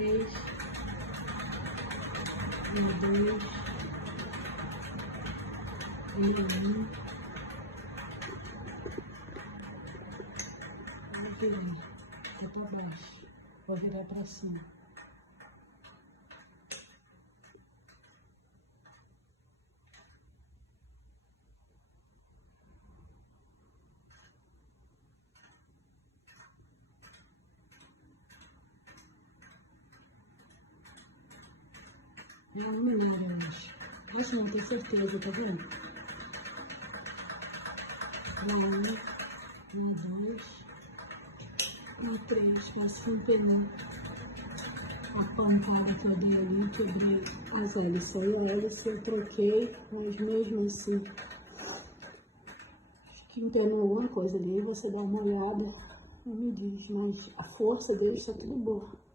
3, 2, 1. Vou virar para baixo, vou virar para cima. É um melhor hoje. Esse não tenho certeza, tá vendo? Lá 2, lá 3, faço um pneu. A pancada que eu dei ali, quebrei as hélices. Aí a hélice eu troquei, mas mesmo assim, acho que empenou alguma coisa ali. Você dá uma olhada e me diz, mas a força deles tá tudo boa.